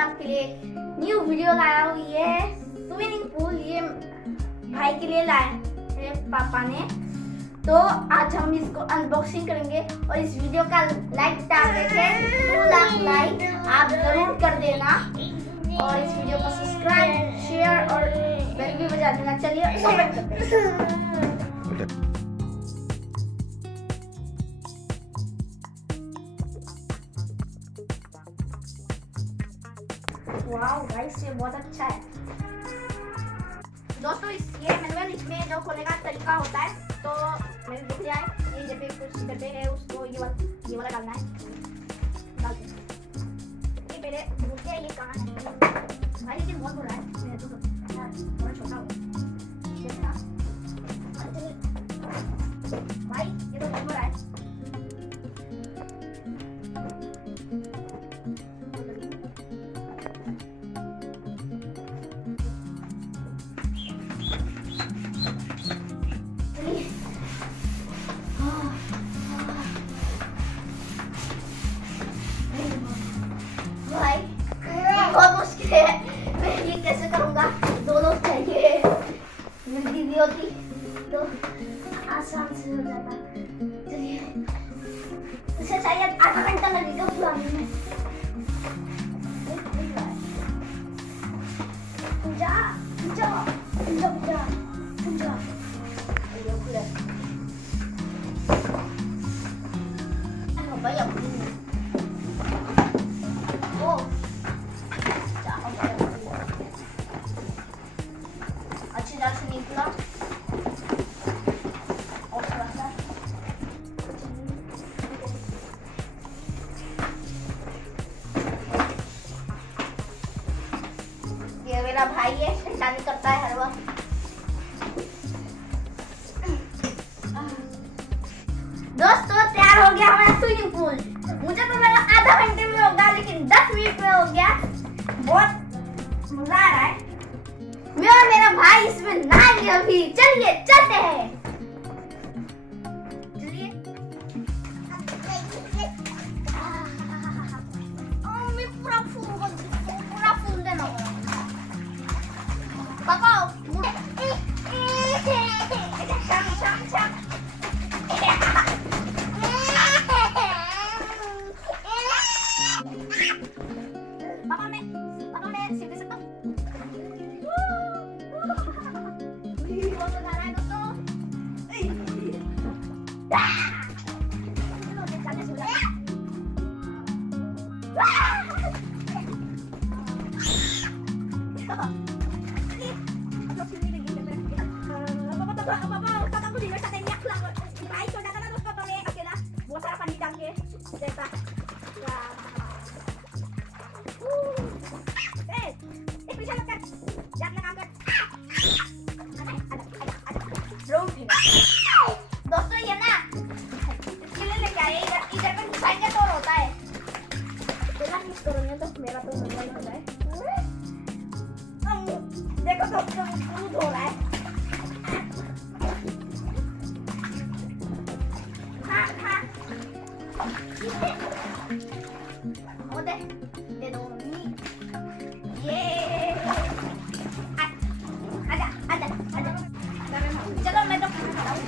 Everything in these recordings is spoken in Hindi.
आपके लिए न्यू वीडियो लाया हूँ। ये स्विमिंग पूल ये भाई के लिए लाए हैं पापा ने। तो आज हम इसको अनबॉक्सिंग करेंगे और इस वीडियो का लाइक टारगेट है 2 लाख लाइक, आप जरूर कर देना और इस वीडियो को सब्सक्राइब, शेयर और बेल भी बजा देना। चलिए ओपन करते हैं। वाओ गाइस, ये बहुत अच्छा है दोस्तों। ये मैनुअल इसमें जो खोलने का तरीका होता है, तो मैंने दिख रहा है ये जब कुछ डब्बे है उसको ये वाला डालना है। डालते हैं ये पहले भूलते हैं ये कहाँ है भाई, ये बहुत बड़ा है, मैं तो थोड़ा छोटा हूँ देखना भाई, ये तो बहुत बड़ा है। बहुत मुश्किल है, मैं ये कैसे करूँगा? 2 लोग चाहिए, मेरी दीदी होती तो आसान से हो जाता। चलिए इसे चाहिए आधा घंटा लगेगा बुलाने में। पूजा पूजा पूजा पूजा पूजा भैया अच्छी तरह से निकला और थोड़ा सा ये मेरा भाई है, शैतानी करता है हर वक्त। दोस्तों तैयार हो गया हमारा स्विमिंग पूल। मुझे तो लगा आधा घंटे में होगा, लेकिन 10 मिनट में हो गया। बहुत मजा आ रहा है, मैं और मेरा भाई इसमें नहाएंगे अभी। चलिए चलते हैं। चलिए मैं पूरा फूल देना पापा। पापा मैं सीधे से बहुत सारा पानी डाल के देता। एक पीछे लग कर जा, अपना काम कर। दोस्तों ये ना इसके लिए लेके आए, इधर पे घुसाएंगे तो होता है। मिक्स करोगे तो मेरा तो मजा ही होता है। देखो दोस्तों दूध हो रहा है। वो दे दो ये। आजा आजा आजा, चलो मैं तो खाना खा रहा हूँ।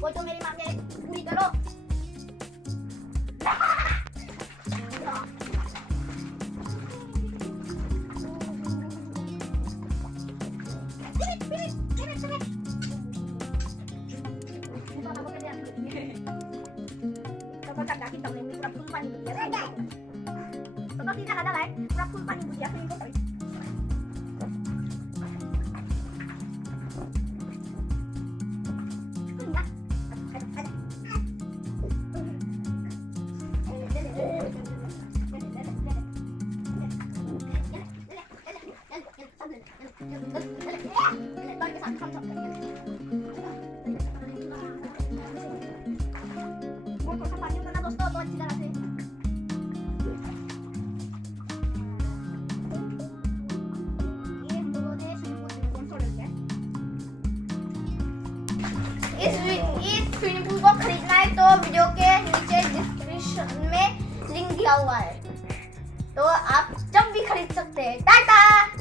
कोई तो मेरी मांगे पूरी करो। Pagkatapos kita may mura full pani budia. So tidak ada lah, mura full pani budia swimming pool. इस स्विमिंग पूल को खरीदना है तो वीडियो के नीचे डिस्क्रिप्शन में लिंक दिया हुआ है, तो आप जब भी खरीद सकते हैं। टाटा।